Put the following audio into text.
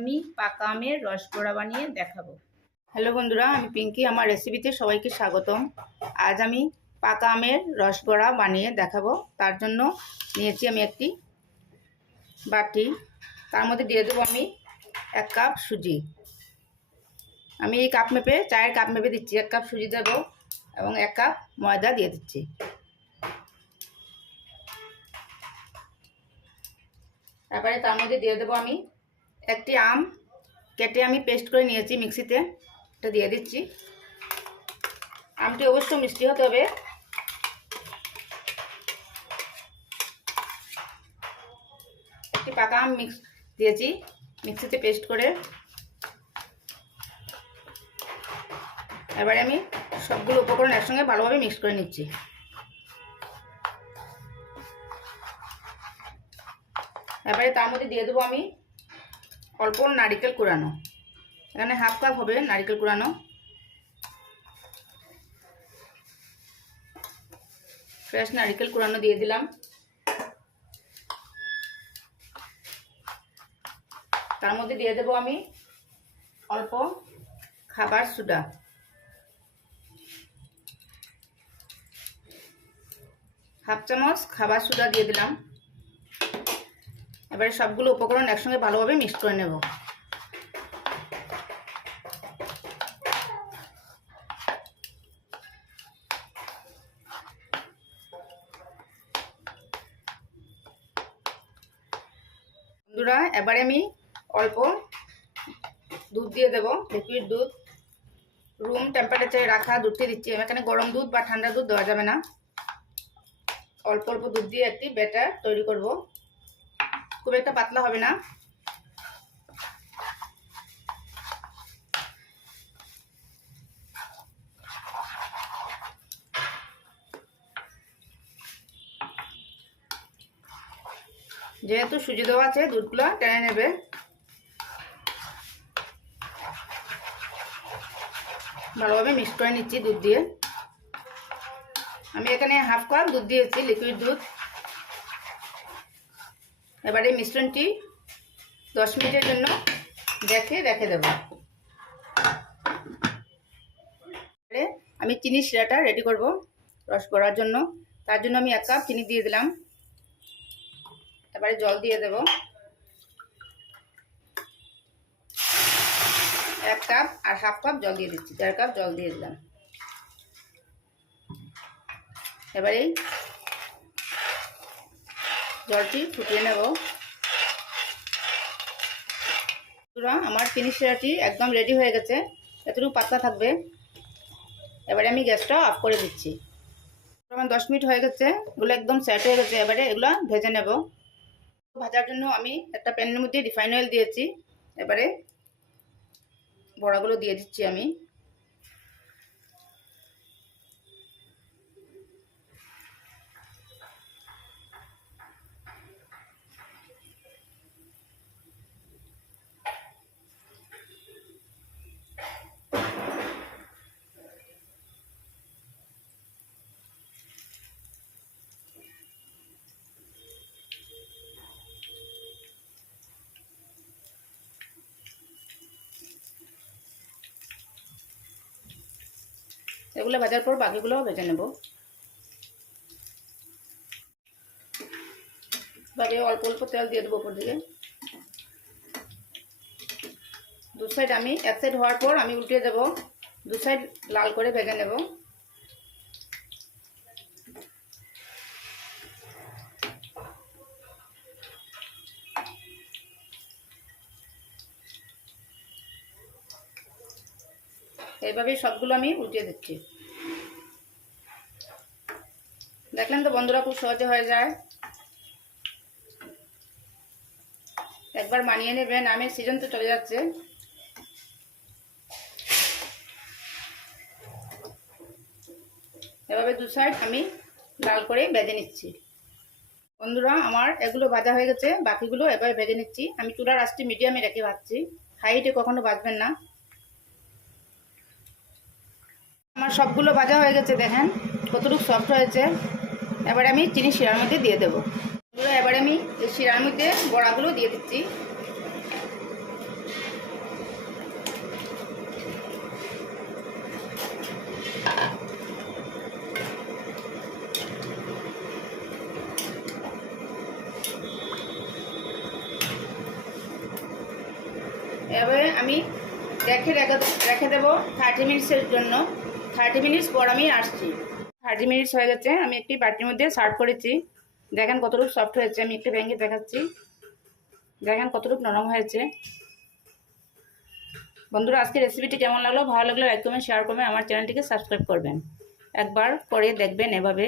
আমি পাকা আমের রসগোড়া বানিয়ে দেখাবো। হ্যালো বন্ধুরা, আমি পিঙ্কি, আমার রেসিপিতে সবাইকে স্বাগতম। আজ আমি পাকা আমের রসগোড়া বানিয়ে দেখাবো। তার জন্য নিয়েছি আমি একটি বাটি। তার মধ্যে দিয়ে দেবো আমি এক কাপ সুজি। আমি এই কাপ মেপে, চায়ের কাপ মেপে দিচ্ছি। এক কাপ সুজি দেবো এবং এক কাপ ময়দা দিয়ে দিচ্ছি। তারপরে তার মধ্যে দিয়ে দেবো আমি একটি আম কেটে আমি পেস্ট করে নিয়েছি মিক্সিতে, এটা দিয়ে দিচ্ছি। আমটি অবশ্য মিষ্টি হতে হবে। একটি পাকা আম মিক্স দিয়েছি, মিক্সিতে পেস্ট করে। এবারে আমি সবগুলো উপকরণ একসঙ্গে ভালোভাবে মিক্স করে নিচ্ছি। এবারে তার মধ্যে দিয়ে দেবো আমি অল্প নারিকেল কুড়ানো। এখানে হাফ কাপ হবে নারিকেল কুড়ানো। ফ্রেশ নারিকেল কুড়ানো দিয়ে দিলাম। তার মধ্যে দিয়ে দেবো আমি অল্প খাবার সুডা হাফ চামচ খাবার সুডা দিয়ে দিলাম। এবারে সবগুলো উপকরণ একসঙ্গে ভালোভাবে মিক্স করে নেব। বন্ধুরা, এবারে আমি অল্প দুধ দিয়ে দেবো লিকুইড দুধ। রুম টেম্পারেচারে রাখা দুধটি দিচ্ছি। এখানে গরম দুধ বা ঠান্ডা দুধ দেওয়া যাবে না। অল্প অল্প দুধ দিয়ে একটি ব্যাটার তৈরি করব। খুব একটা পাতলা হবে না। যেহেতু সুজি দেওয়া আছে, দুধগুলো টেনে নেবে। ভালোভাবে মিক্স করে নিচ্ছি দুধ দিয়ে। আমি এখানে হাফ কাপ দুধ দিয়েছি লিকুইড দুধ। এবারে মিশ্রণটি দশ মিনিটের জন্য দেখে রেখে দেব। আমি চিনি শিরাটা রেডি করব রস করার জন্য। তার জন্য আমি এক কাপ চিনি দিয়ে দিলাম। এবারে জল দিয়ে দেব। এক কাপ আর হাফ কাপ জল দিয়ে দিচ্ছি। দেড় কাপ জল দিয়ে দিলাম। এবারে জলটি ফুটিয়ে নেব। আমার শিরাটি একদম রেডি হয়ে গেছে। এতটুকু পাতলা থাকবে। এবারে আমি গ্যাসটা অফ করে দিচ্ছি। আমার দশ মিনিট হয়ে গেছে। এগুলো একদম সেট হয়ে গেছে। এবারে এগুলো ভেজে নেব। ভাজার জন্য আমি একটা প্যানের মধ্যে রিফাইন অয়েল দিয়েছি। এবারে বড়াগুলো দিয়ে দিচ্ছি আমি। এগুলো ভাজার পর বাকিগুলোও ভেজে নেব। বাকি অল্প অল্প তেল দিয়ে দেবো ওপর দিকে। দু সাইড আমি, এক সাইড হওয়ার পর আমি উল্টে দেব। দু সাইড লাল করে ভেজে নেব। এইভাবেই সবগুলো আমি উল্টিয়ে দিচ্ছি। দেখলেন তো বন্ধুরা খুব সহজে হয়ে যায়। একবার মানিয়ে নেবেন আমের সিজন তো চলে যাচ্ছে। এভাবে দু সাইড আমি লাল করে বেজে নিচ্ছি। বন্ধুরা, আমার এগুলো ভাজা হয়ে গেছে, বাকিগুলো এভাবে ভেজে নিচ্ছি। আমি চুলার আঁচটি মিডিয়ামে রেখে ভাজছি। হাইটে কখনো ভাজবেন না। আমার সবগুলো ভাজা হয়ে গেছে, দেখেন, কতটুকু সফট হয়েছে। এবারে আমি চিনি শিরার মধ্যে দিয়ে দেবো। এবারে আমি এই শিরার মধ্যে বড়াগুলো দিয়ে দিচ্ছি। এবারে আমি রেখে রেখে দেবো থার্টি মিনিটসের জন্য। থার্টি মিনিটস পর আমি আসছি। থার্টি মিনিটস হয়ে গেছে, আমি একটি বাটির মধ্যে সার্ভ করেছি। দেখেন কতটুকু সফট হয়েছে, আমি একটু ভেঙে দেখাচ্ছি। দেখেন কতটুকু নরম হয়েছে। বন্ধুরা আজকে রেসিপিটি কেমন লাগল? ভালো লাগলে লাইক কমেন্ট শেয়ার করবেন। আমার চ্যানেলটিকে সাবস্ক্রাইব করবেন। একবার করে দেখবেন এভাবে।